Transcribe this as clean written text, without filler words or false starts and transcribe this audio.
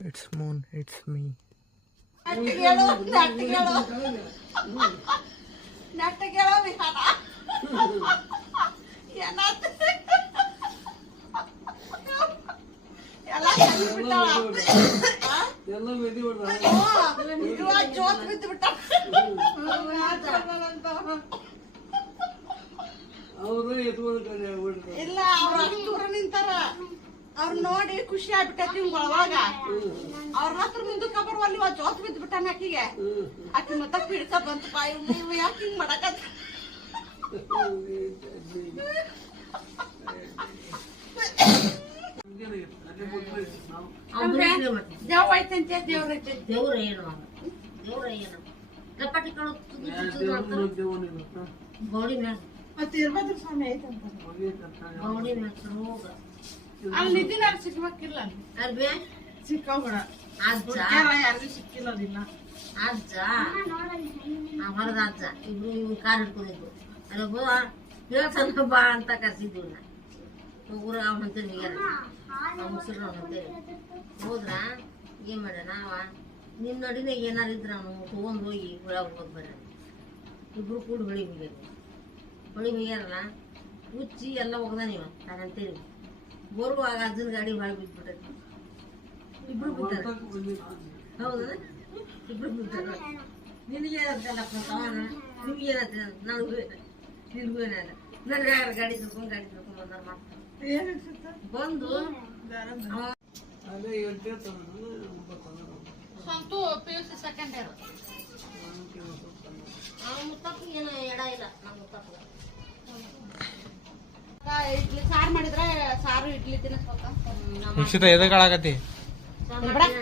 It's moon, it's me. ಇಲ್ಲ ಅವ್ರ ದೂರ ನಿಂತಾರ ಅವ್ರ ನೋಡಿ ಖುಷಿ ಆಗ್ಬಿಟ್ಟೈತಿ ಒಳಗ ಅವ್ರ ಹತ್ರ ಮುಂದಕ್ಕೆ ಬರುವಲ್ಲಿ ಜೋತ್ ಬಿದ್ದು ಬಿಟ್ಟಾನ ಆಕಿಗೆ ಆಕಿ ಮತ್ತ ಪಿಡ್ಕ ಬಂತು ಪಾಯಿ ನೀವು ಯಾಕೆ ಹಿಂಗ್ ಮಾಡಕತ್ತ ದೇವ್ ಐತಂತೆ ದೇವ್ರ ಐತೆ ದೇವ್ರ ಏನು ಲಪಾಟಿ ಕಾಳು ಗೌಡಿ ಮ್ಯಾಗ ಮತ್ತೆ ಇರ್ಬಾದ್ರ ಸ್ವಾಮಿ ಐತಂತ ಗೌಡಿ ಮ್ಯಾಗ ಹೋಗ ಅಲ್ಲಿ ನಿಧಿನಾರ ಸಿಗ್ಬೇಕಿಲ್ಲ ಅಲ್ವೇ ಸಿಕ್ಕಾಬಿಡ ಅಜ್ಜ ಯಾರಿಗೂ ಸಿಕ್ಕಿಲ್ಲ ದಿನ ಅಜ್ಜ ಹೊರದ ಅಜ್ಜ ಇವ್ರು ಕಾರ್ ಹಿಡ್ಕೊಂಡಿದ್ರು ಅಲ್ಲೊಬ್ಬ ಹೇಳ್ತಾನ ಬಾ ಅಂತ ಕರ್ಸಿದ್ವಿ ಊರ ಅವ್ನ ಅಂತೇಳಿ ಮುಸಿರು ಅವ್ನ ಅಂತೇಳಿ ಹೋದ್ರ ಏನ್ ಮಾಡ್ಯಾನ ಅವ ನಿನ್ನ ನಡಿನ ಏನಾರು ಇದ್ರ ಅವನು ತಗೊಂಡ್ ಹೋಗಿ ಹುಳ ಹೋದ್ ಬರ್ರಿ ಇಬ್ರು ಕೂಡ ಹೊಳಿ ಮುಗ್ಯಾರಲ್ಲ ಹುಚ್ಚಿ ಎಲ್ಲ ಹೋಗ್ದಾನ ಇವ ನಾನಂತೇಳಿ ಬರುವಾಗ ಅಜ್ಜನ ಗಾಡಿ ಹೊಳ ಬಿದ್ಬಿಟ್ಟೈತಿ ಇಬ್ರು ಬಿದ್ದಾರ ಹೌದಾ ಇಬ್ರು ಬಿದ್ದಾರ ನಿನಗೇನಂತಲ್ಲಪ್ಪ ಅವನ ನಿಮ್ಗೇನಂತ ನಿನ್ಗೂ ಏನಾಗ ನನ್ಗೆ ಗಾಡಿ ತಿಳ್ಕೊಂಡು ಬಂದಾರ ಮಾಡ್ತಾರೆ ಬಂದು ಸ್ವಂತ PUC ಸೆಕೆಂಡ್ ಇಯರ್ ಮುತ್ತಪ್ಪ ಏನು ಎಡ ಇಲ್ಲ ನಮ್ಮ ಮುತ್ತಪ್ಪ ಇಡ್ಲಿ ಸಾರು ಮಾಡಿದ್ರೆ ಸಾರು ಇಡ್ಲಿ ತಿನ್ನಿಸ್ಬೇಕ ಎದಕ್ಕೆ ಆಳಾಕತಿ ಸಾಂಬಾರ್